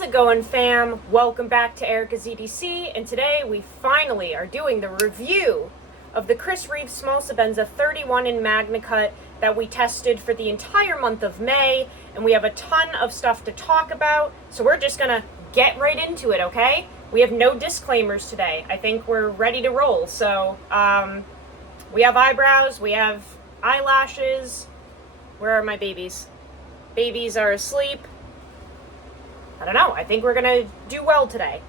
How's it going, fam? Welcome back to Erica's EDC, and today we finally are doing the review of the Chris Reeve Small Sebenza 31 in Magnacut that we tested for the entire month of May, and we have a ton of stuff to talk about, so we're just gonna get right into it, okay? We have no disclaimers today. I think we're ready to roll. So, we have eyebrows, we have eyelashes. Where are my babies? Babies are asleep. I don't know. I think we're gonna do well today.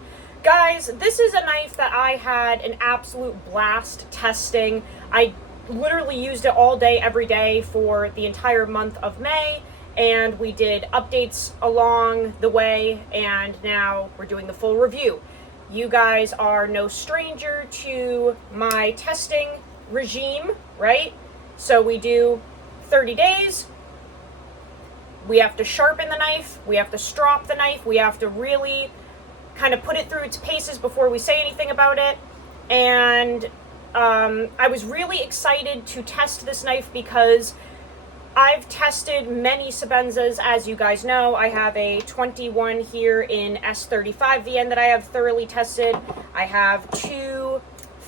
Guys, this is a knife that I had an absolute blast testing. I literally used it all day, every day for the entire month of May, and we did updates along the way, and now we're doing the full review. You guys are no stranger to my testing regime, right? So we do 30 days. We have to sharpen the knife, we have to strop the knife, we have to really kind of put it through its paces before we say anything about it. And I was really excited to test this knife because I've tested many Sebenzas, as you guys know. I have a 21 here in S35 VN that I have thoroughly tested. I have two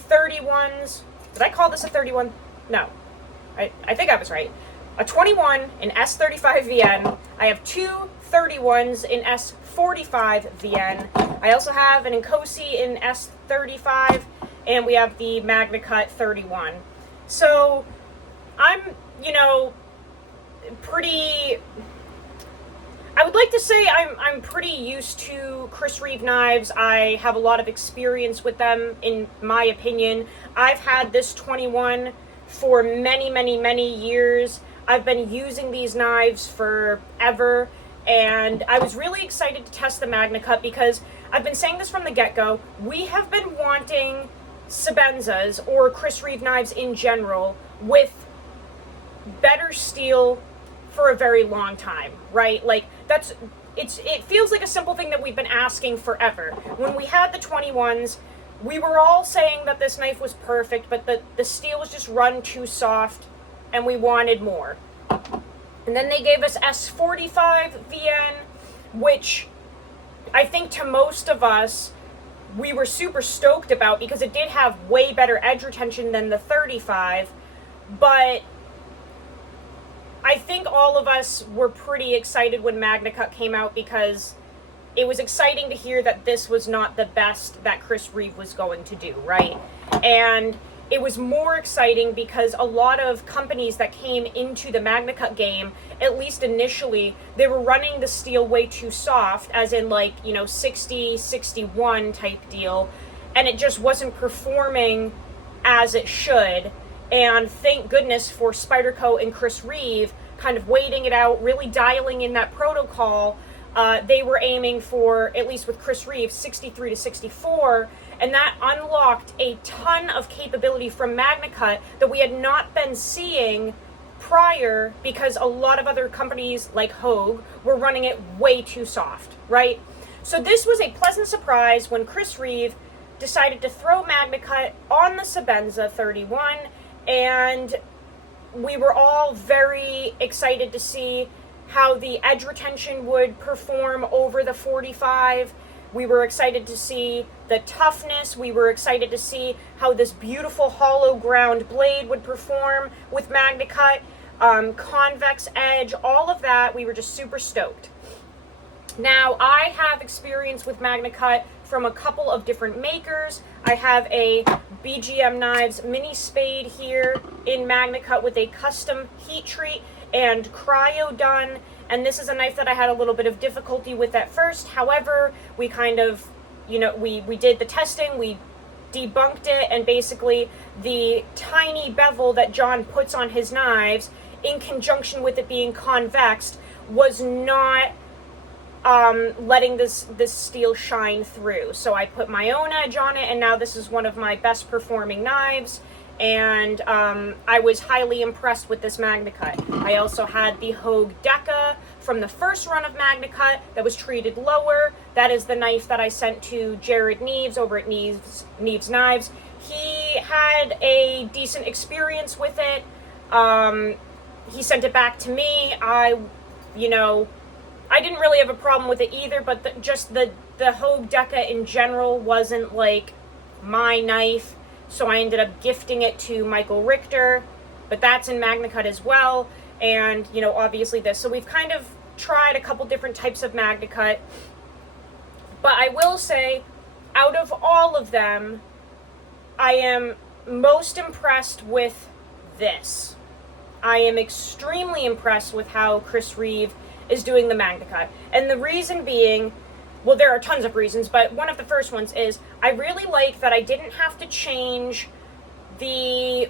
31s. Did I call this a 31? No. I think I was right. A 21 in S35 VN. I have two 31s in S45 VN. I also have an Inkosi in S35, and we have the Magnacut 31. So I'm, pretty, I would like to say I'm pretty used to Chris Reeve knives. I have a lot of experience with them, in my opinion. I've had this 21 for many, many, many years. I've been using these knives forever, and I was really excited to test the Magnacut because I've been saying this from the get-go. We have been wanting Sebenzas, or Chris Reeve knives in general, with better steel for a very long time, right? Like, it feels like a simple thing that we've been asking forever. When we had the 21s, we were all saying that this knife was perfect, but the steel was just run too soft, and we wanted more. And then they gave us S45 VN, which I think to most of us, we were super stoked about because it did have way better edge retention than the 35, but I think all of us were pretty excited when Magnacut came out because it was exciting to hear that this was not the best that Chris Reeve was going to do, right? And it was more exciting because a lot of companies that came into the Magnacut game, at least initially, they were running the steel way too soft, as in 60, 61 type deal, and it just wasn't performing as it should. And thank goodness for Spyderco and Chris Reeve kind of waiting it out, really dialing in that protocol. They were aiming for, at least with Chris Reeve, 63 to 64, and that unlocked a ton of capability from Magnacut that we had not been seeing prior because a lot of other companies like Hogue were running it way too soft, right? So this was a pleasant surprise when Chris Reeve decided to throw Magnacut on the Sebenza 31, and we were all very excited to see how the edge retention would perform over the 45. We were excited to see the toughness. We were excited to see how this beautiful hollow ground blade would perform with Magnacut, convex edge, all of that. We were just super stoked. Now, I have experience with Magnacut from a couple of different makers. I have a BGM Knives mini spade here in Magnacut with a custom heat treat and cryo done, and this is a knife that I had a little bit of difficulty with at first. However, we kind of, we did the testing, we debunked it, and basically the tiny bevel that John puts on his knives, in conjunction with it being convexed, was not letting this steel shine through. So I put my own edge on it, and now this is one of my best performing knives. And I was highly impressed with this Magnacut. I also had the Hogue Deca from the first run of Magnacut that was treated lower. That is the knife that I sent to Jared Neves over at Neves Knives. He had a decent experience with it. He sent it back to me. I I didn't really have a problem with it either, but just the Hogue Deca in general wasn't like my knife, so I ended up gifting it to Michael Richter, but that's in Magnacut as well, and, you know, obviously this. So we've kind of tried a couple different types of Magnacut, but I will say, out of all of them, I am most impressed with this. I am extremely impressed with how Chris Reeve is doing the Magnacut. And the reason being, well, there are tons of reasons, but one of the first ones is I really like that I didn't have to change the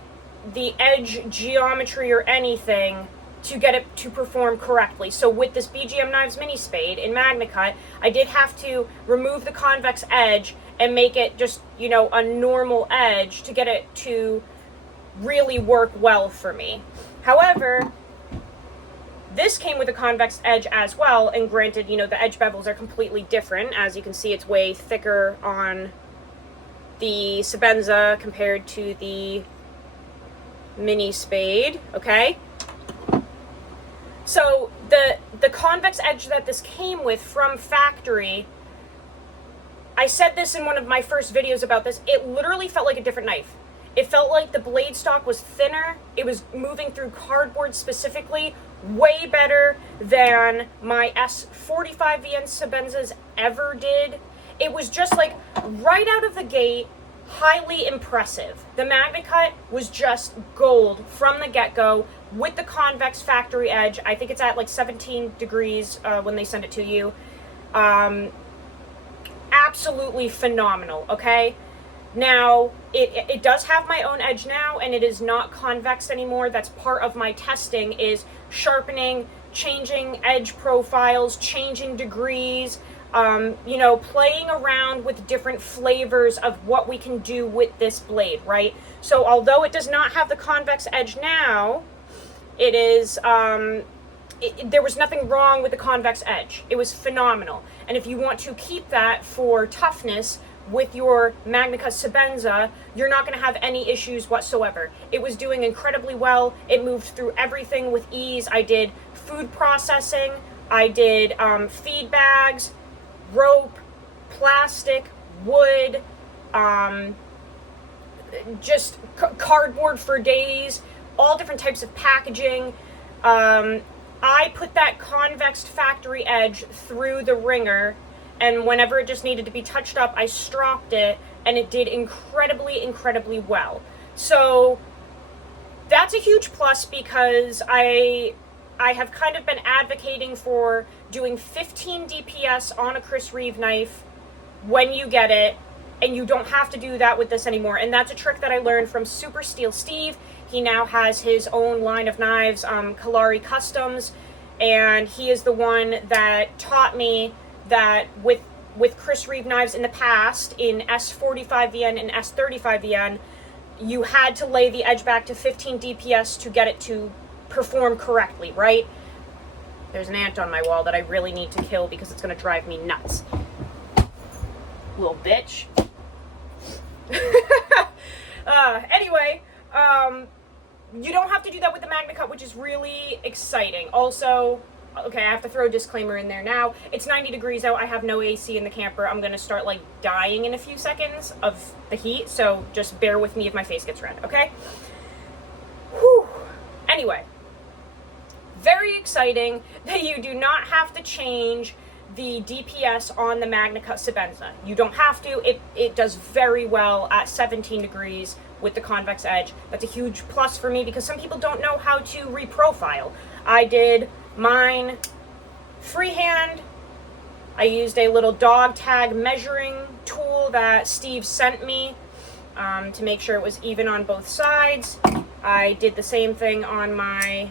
edge geometry or anything to get it to perform correctly. So with this BGM Knives Mini Spade in Magnacut, I did have to remove the convex edge and make it just, you know, a normal edge to get it to really work well for me. However, this came with a convex edge as well, and granted, you know, the edge bevels are completely different. As you can see, it's way thicker on the Sebenza compared to the Mini Spade, okay? So the convex edge that this came with from factory, I said this in one of my first videos about this, it literally felt like a different knife. It felt like the blade stock was thinner. It was moving through cardboard specifically, way better than my S45VN Sebenzas ever did. It was just like right out of the gate, highly impressive. The Magnacut was just gold from the get-go with the convex factory edge. I think it's at like 17 degrees when they send it to you. Absolutely phenomenal, okay? Now, it does have my own edge now, and it is not convex anymore. That's part of my testing, is sharpening, changing edge profiles, changing degrees, you know, playing around with different flavors of what we can do with this blade, right? So although it does not have the convex edge now, it is, there was nothing wrong with the convex edge. It was phenomenal. And if you want to keep that for toughness with your Magnacut Sebenza, you're not going to have any issues whatsoever. It was doing incredibly well. It moved through everything with ease. I did food processing. I did feed bags, rope, plastic, wood, just cardboard for days, all different types of packaging. I put that convex factory edge through the ringer, and whenever it just needed to be touched up, I stropped it, and it did incredibly, incredibly well. So that's a huge plus, because I have kind of been advocating for doing 15 DPS on a Chris Reeve knife when you get it, and you don't have to do that with this anymore. And that's a trick that I learned from Super Steel Steve. He now has his own line of knives, Kalari Customs, and he is the one that taught me that with Chris Reeve knives in the past, in S45VN and S35VN, you had to lay the edge back to 15 DPS to get it to perform correctly, right? There's an ant on my wall that I really need to kill because it's going to drive me nuts. Little bitch. Anyway, you don't have to do that with the Magnacut, which is really exciting. Also, okay, I have to throw a disclaimer in there now. It's 90 degrees out. I have no AC in the camper. I'm going to start, like, dying in a few seconds of the heat, so just bear with me if my face gets red, okay? Whew. Anyway, very exciting that you do not have to change the DPS on the Magnacut Sebenza. You don't have to. It does very well at 17 degrees with the convex edge. That's a huge plus for me because some people don't know how to reprofile. I did mine freehand. I used a little dog tag measuring tool that Steve sent me to make sure it was even on both sides. I did the same thing on my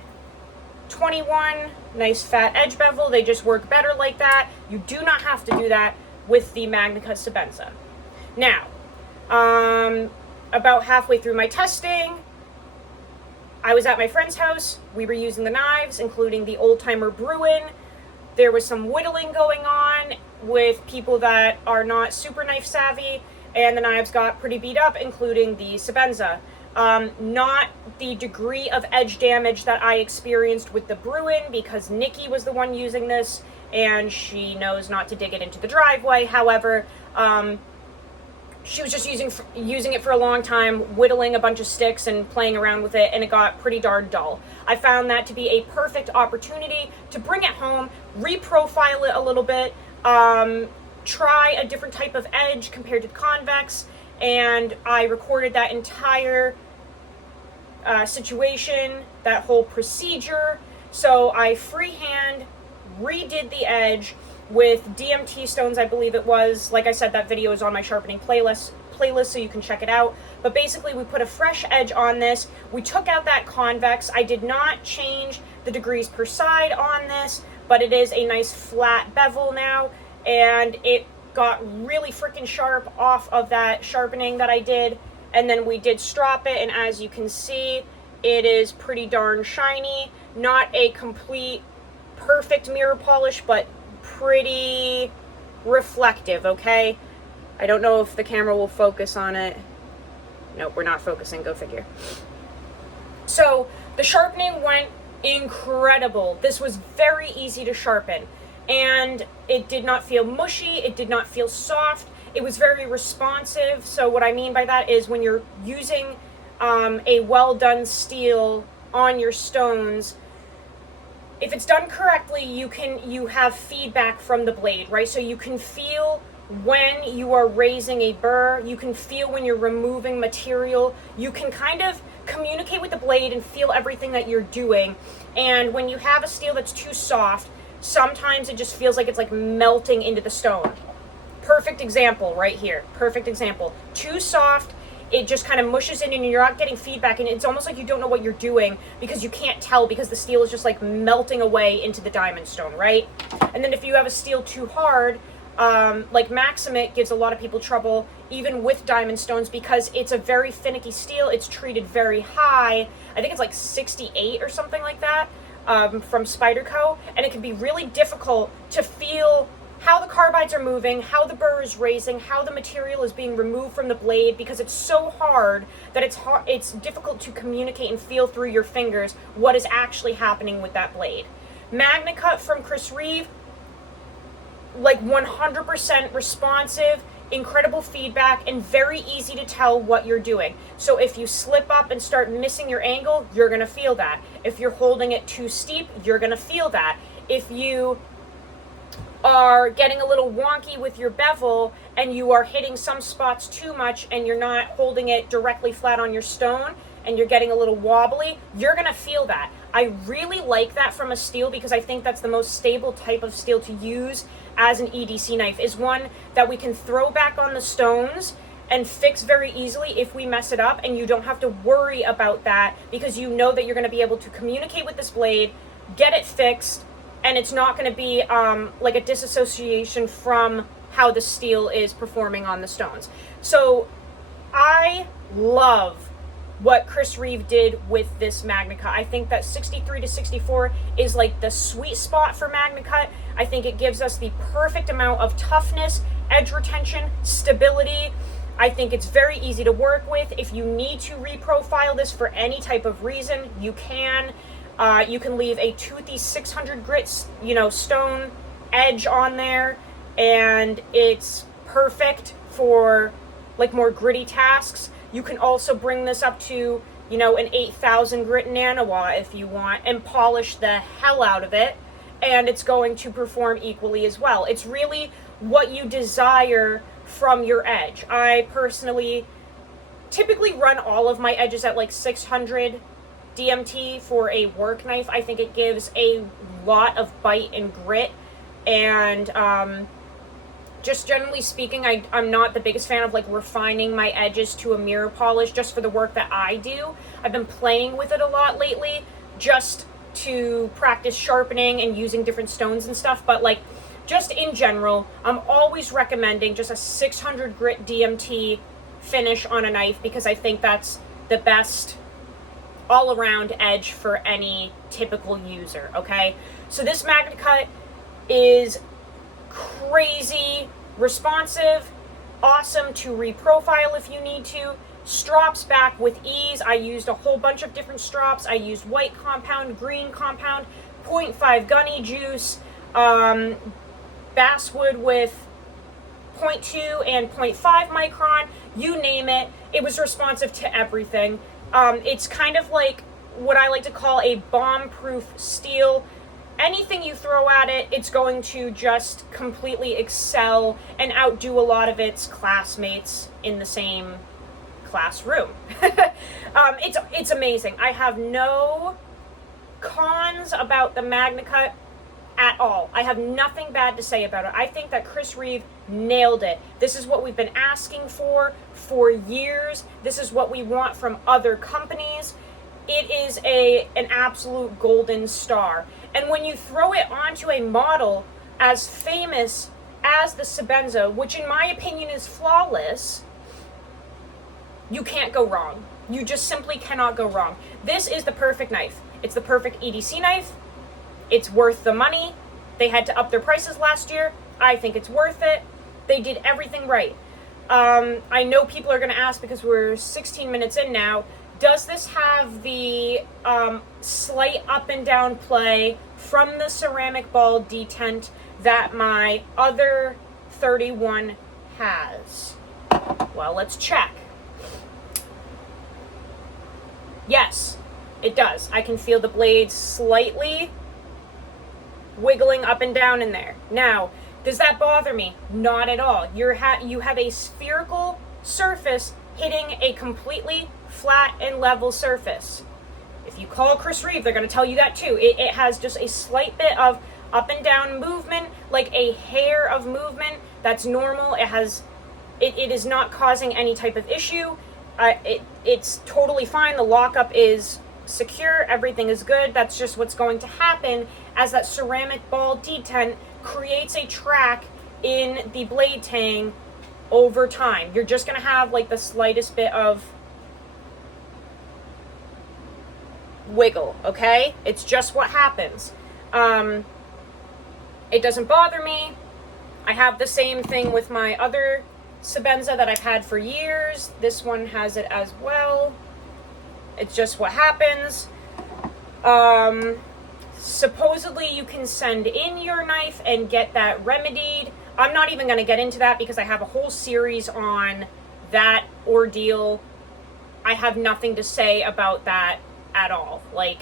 21, nice fat edge bevel. They just work better like that. You do not have to do that with the Magnacut Sebenza. Now, about halfway through my testing, I was at my friend's house. We were using the knives, including the Old Timer Bruin. There was some whittling going on with people that are not super knife savvy, and the knives got pretty beat up, including the Sebenza. Not the degree of edge damage that I experienced with the Bruin, because Nikki was the one using this, and she knows not to dig it into the driveway. However, she was just using it for a long time, whittling a bunch of sticks and playing around with it, and it got pretty darn dull. I found that to be a perfect opportunity to bring it home, reprofile it a little bit, try a different type of edge compared to convex, and I recorded that entire situation, that whole procedure. So I freehand redid the edge with DMT stones, I believe it was. Like I said, that video is on my sharpening playlist, so you can check it out. But basically, we put a fresh edge on this. We took out that convex. I did not change the degrees per side on this, but it is a nice flat bevel now, and it got really freaking sharp off of that sharpening that I did. And then we did strop it, and as you can see, it is pretty darn shiny. Not a complete perfect mirror polish, but pretty reflective, okay? I don't know if the camera will focus on it. Nope, we're not focusing, go figure. So the sharpening went incredible. This was very easy to sharpen, and it did not feel mushy, it did not feel soft. It was very responsive. So what I mean by that is when you're using a well done steel on your stones, if it's done correctly, you have feedback from the blade, right? So you can feel when you are raising a burr, you can feel when you're removing material, you can kind of communicate with the blade and feel everything that you're doing. And when you have a steel that's too soft, sometimes it just feels like it's like melting into the stone. Perfect example right here. Perfect example. Too soft, it just kind of mushes in and you're not getting feedback, and it's almost like you don't know what you're doing because you can't tell because the steel is just like melting away into the diamond stone, right? And then if you have a steel too hard, like Maximate gives a lot of people trouble even with diamond stones because it's a very finicky steel. It's treated very high. I think it's like 68 or something like that from Spyderco, and it can be really difficult to feel how the carbides are moving, how the burr is raising, how the material is being removed from the blade, because it's so hard that it's difficult to communicate and feel through your fingers what is actually happening with that blade. Magnacut from Chris Reeve, like 100% responsive, incredible feedback, and very easy to tell what you're doing. So if you slip up and start missing your angle, you're gonna feel that. If you're holding it too steep, you're gonna feel that. If you are getting a little wonky with your bevel and you are hitting some spots too much and you're not holding it directly flat on your stone and you're getting a little wobbly, you're gonna feel that. I really like that from a steel because I think that's the most stable type of steel to use as an EDC knife, is one that we can throw back on the stones and fix very easily if we mess it up, and you don't have to worry about that because you know that you're gonna be able to communicate with this blade, get it fixed, and it's not going to be like a disassociation from how the steel is performing on the stones. So I love what Chris Reeve did with this Magnacut. I think that 63 to 64 is like the sweet spot for Magnacut. I think it gives us the perfect amount of toughness, edge retention, stability. I think it's very easy to work with. If you need to reprofile this for any type of reason, you can. You can leave a toothy 600 grit, stone edge on there, and it's perfect for like more gritty tasks. You can also bring this up to, an 8,000 grit nanowa if you want, and polish the hell out of it, and it's going to perform equally as well. It's really what you desire from your edge. I personally typically run all of my edges at like 600 DMT for a work knife. I think it gives a lot of bite and grit, and just generally speaking, I'm not the biggest fan of like refining my edges to a mirror polish just for the work that I do. I've been playing with it a lot lately just to practice sharpening and using different stones and stuff, but like just in general, I'm always recommending just a 600 grit DMT finish on a knife because I think that's the best all-around edge for any typical user, okay? So this Magnacut is crazy responsive, awesome to reprofile if you need to, strops back with ease. I used a whole bunch of different strops. I used white compound, green compound, 0.5 gunny juice, basswood with 0.2 and 0.5 micron, you name it. It was responsive to everything. It's kind of like what I like to call a bomb-proof steel. Anything you throw at it, it's going to just completely excel and outdo a lot of its classmates in the same classroom. It's amazing. I have no cons about the Magnacut at all. I have nothing bad to say about it. I think that Chris Reeve nailed it. This is what we've been asking for years. This is what we want from other companies. It is an absolute golden star. And when you throw it onto a model as famous as the Sebenza, which in my opinion is flawless, you can't go wrong. You just simply cannot go wrong. This is the perfect knife. It's the perfect EDC knife. It's worth the money. They had to up their prices last year. I think it's worth it. They did everything right. I know people are going to ask, because we're 16 minutes in now, does this have the slight up and down play from the ceramic ball detent that my other 31 has? Well, let's check. Yes, it does. I can feel the blade slightly wiggling up and down in there. Now, does that bother me? Not at all. You have a spherical surface hitting a completely flat and level surface. If you call Chris Reeve, they're going to tell you that too. It has just a slight bit of up and down movement, like a hair of movement. That's normal. It is not causing any type of issue. It's totally fine. The lockup is secure. Everything is good. That's just what's going to happen as that ceramic ball detent creates a track in the blade tang over time. You're just going to have like the slightest bit of wiggle, okay? It's just what happens. It doesn't bother me. I have the same thing with my other Sebenza that I've had for years. This one has it as well. It's just what happens. Supposedly you can send in your knife and get that remedied. I'm not even going to get into that because I have a whole series on that ordeal. I have nothing to say about that at all. Like,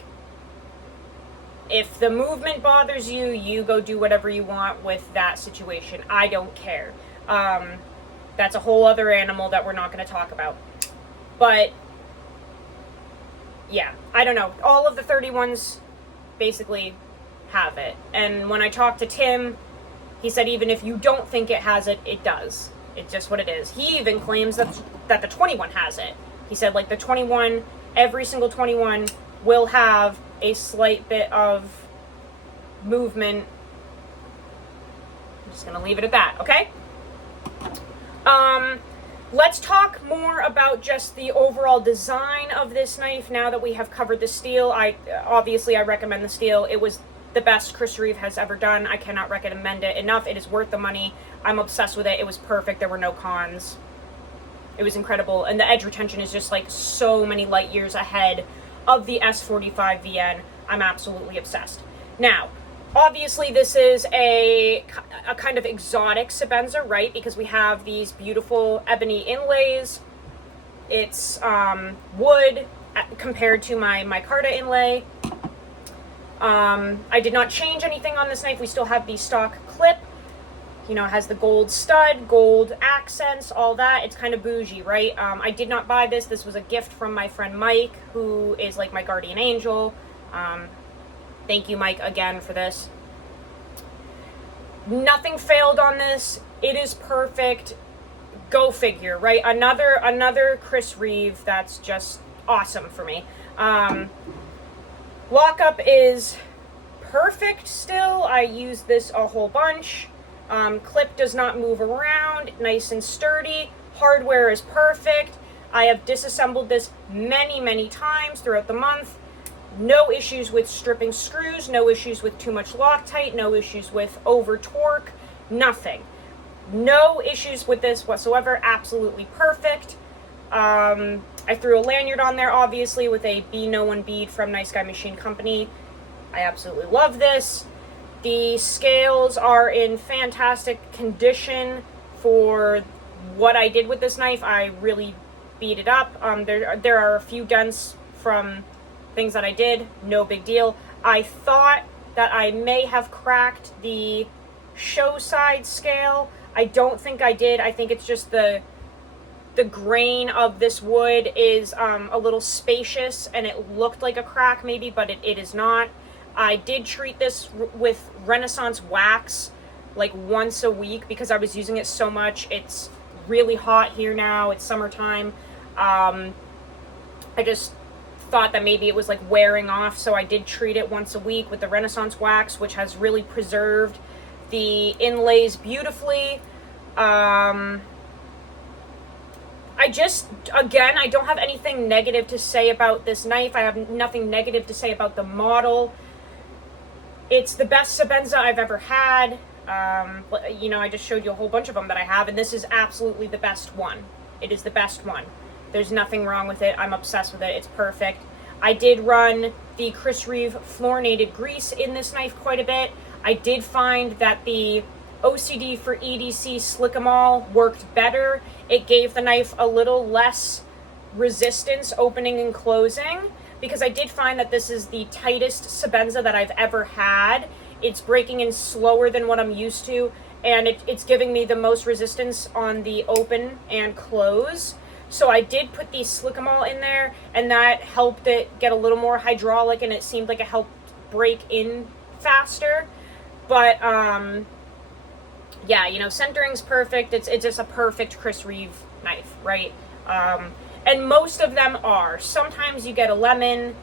if the movement bothers you, you go do whatever you want with that situation. I don't care. That's a whole other animal that we're not going to talk about. But, yeah, I don't know. All of the 31s basically have it. And when I talked to Tim, he said even if you don't think it has it, it does. It's just what it is. He even claims that the 21 has it. He said, like, the 21, every single 21 will have a slight bit of movement. I'm just going to leave it at that, okay? Let's talk more about just the overall design of this knife now that we have covered the steel. Obviously I recommend the steel. It was the best Chris Reeve has ever done. I cannot recommend it enough. It is worth the money. I'm obsessed with it. It was perfect. There were no cons. It was incredible. And the edge retention is just like so many light years ahead of the S45 VN. I'm absolutely obsessed. Now, obviously this is a kind of exotic Sebenza, right? Because we have these beautiful ebony inlays. It's wood compared to my micarta inlay. I did not change anything on this knife. We still have the stock clip. You know, it has the gold stud, gold accents, all that. It's kind of bougie, right? I did not buy this. This was a gift from my friend Mike, who is like my guardian angel. Thank you, Mike, again for this. Nothing failed on this. It is perfect. Go figure, right? Another Chris Reeve that's just awesome for me. Lockup is perfect still. I use this a whole bunch. Clip does not move around. Nice and sturdy. Hardware is perfect. I have disassembled this many, many times throughout the month. No issues with stripping screws, no issues with too much Loctite, no issues with over torque, nothing. No issues with this whatsoever, absolutely perfect. I threw a lanyard on there, obviously, with a Be No One bead from Nice Guy Machine Company. I absolutely love this. The scales are in fantastic condition for what I did with this knife. I really beat it up. There are a few dents from things that I did, no big deal. I thought that I may have cracked the show side scale. I don't think I did. I think it's just the grain of this wood is a little spacious, and it looked like a crack maybe, but it is not. I did treat this with Renaissance wax like once a week because I was using it so much. It's really hot here now. It's summertime. I just thought that maybe it was like wearing off, so I did treat it once a week with the Renaissance wax, which has really preserved the inlays beautifully. I don't have anything negative to say about this knife. I have nothing negative to say about the model. It's the best Sebenza I've ever had. I just showed you a whole bunch of them that I have, and this is absolutely the best one. It is the best one. There's nothing wrong with it. I'm obsessed with it. It's perfect. I did run the Chris Reeve fluorinated grease in this knife quite a bit. I did find that the OCD for EDC Slick-em-all worked better. It gave the knife a little less resistance opening and closing, because I did find that this is the tightest Sebenza that I've ever had. It's breaking in slower than what I'm used to, and it's giving me the most resistance on the open and close. So I did put the Slick-em-all in there, and that helped it get a little more hydraulic, and it seemed like it helped break in faster. But centering's perfect. It's just a perfect Chris Reeve knife, right? And most of them are. Sometimes you get a lemon.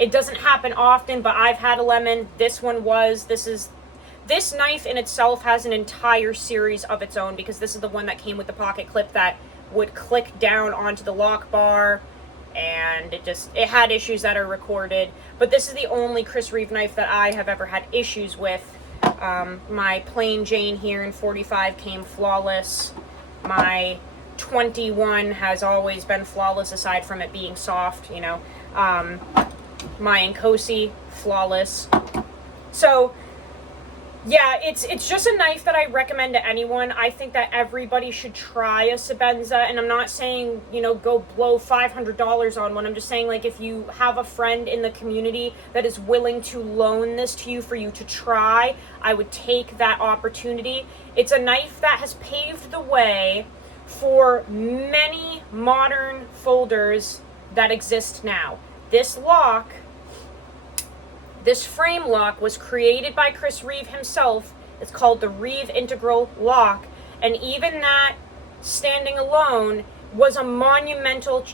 It doesn't happen often, but I've had a lemon. This one was. This knife in itself has an entire series of its own, because this is the one that came with the pocket clip that would click down onto the lock bar, and it had issues that are recorded. But this is the only Chris Reeve knife that I have ever had issues with. My plain Jane here in 45 came flawless. My 21 has always been flawless, aside from it being soft, my Nkosi, flawless. So yeah, it's just a knife that I recommend to anyone. I think that everybody should try a Sebenza, and I'm not saying, go blow $500 on one. I'm just saying, like, if you have a friend in the community that is willing to loan this to you for you to try, I would take that opportunity. It's a knife that has paved the way for many modern folders that exist now. This frame lock was created by Chris Reeve himself. It's called the Reeve Integral Lock, and even that, standing alone, was a monumental,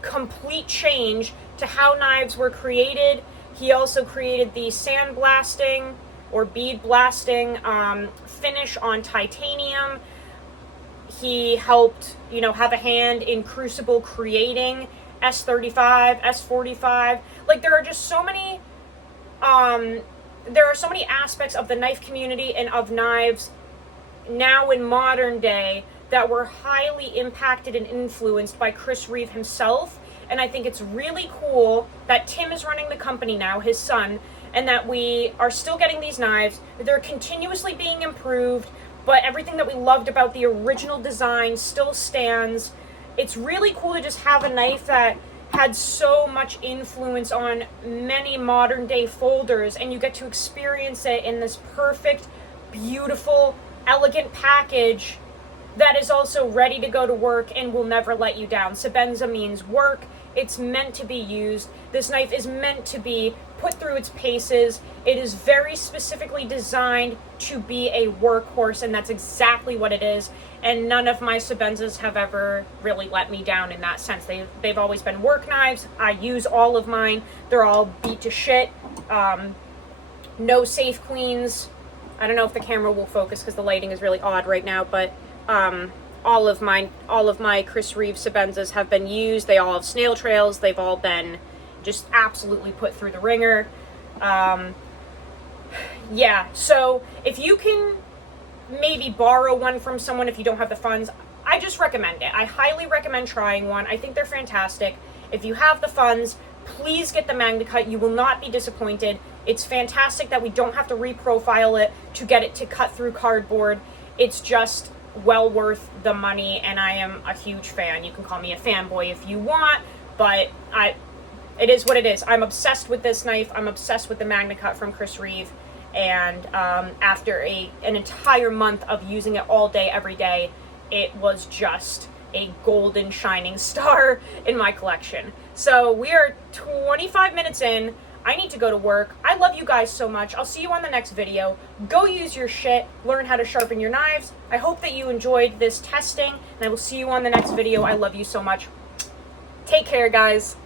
complete change to how knives were created. He also created the sandblasting or bead blasting finish on titanium. He helped, have a hand in crucible creating S35, S45. Like, there are just so many aspects of the knife community and of knives now in modern day that were highly impacted and influenced by Chris Reeve himself. And I think it's really cool that Tim is running the company now, his son, and that we are still getting these knives. They're continuously being improved, but everything that we loved about the original design still stands. It's really cool to just have a knife that had so much influence on many modern day folders, and you get to experience it in this perfect, beautiful, elegant package that is also ready to go to work and will never let you down. Sebenza means work. It's meant to be used. This knife is meant to be put through its paces. It is very specifically designed to be a workhorse, and that's exactly what it is. And none of my Sebenzas have ever really let me down in that sense. They've always been work knives. I use all of mine. They're all beat to shit. No safe queens. I don't know if the camera will focus because the lighting is really odd right now, but all of my Chris Reeve Sebenzas have been used. They all have snail trails. They've all been just absolutely put through the ringer. Yeah, so if you can maybe borrow one from someone if you don't have the funds, I just recommend it. I highly recommend trying one. I think they're fantastic. If you have the funds, please get the Magnacut. You will not be disappointed. It's fantastic that we don't have to reprofile it to get it to cut through cardboard. It's just well worth the money, and I am a huge fan. You can call me a fanboy if you want, but it is what it is. I'm obsessed with this knife. I'm obsessed with the Magnacut from Chris Reeve, and after an entire month of using it all day, every day, it was just a golden shining star in my collection. So we are 25 minutes in. I need to go to work. I love you guys so much. I'll see you on the next video. Go use your shit. Learn how to sharpen your knives. I hope that you enjoyed this testing, and I will see you on the next video. I love you so much. Take care, guys.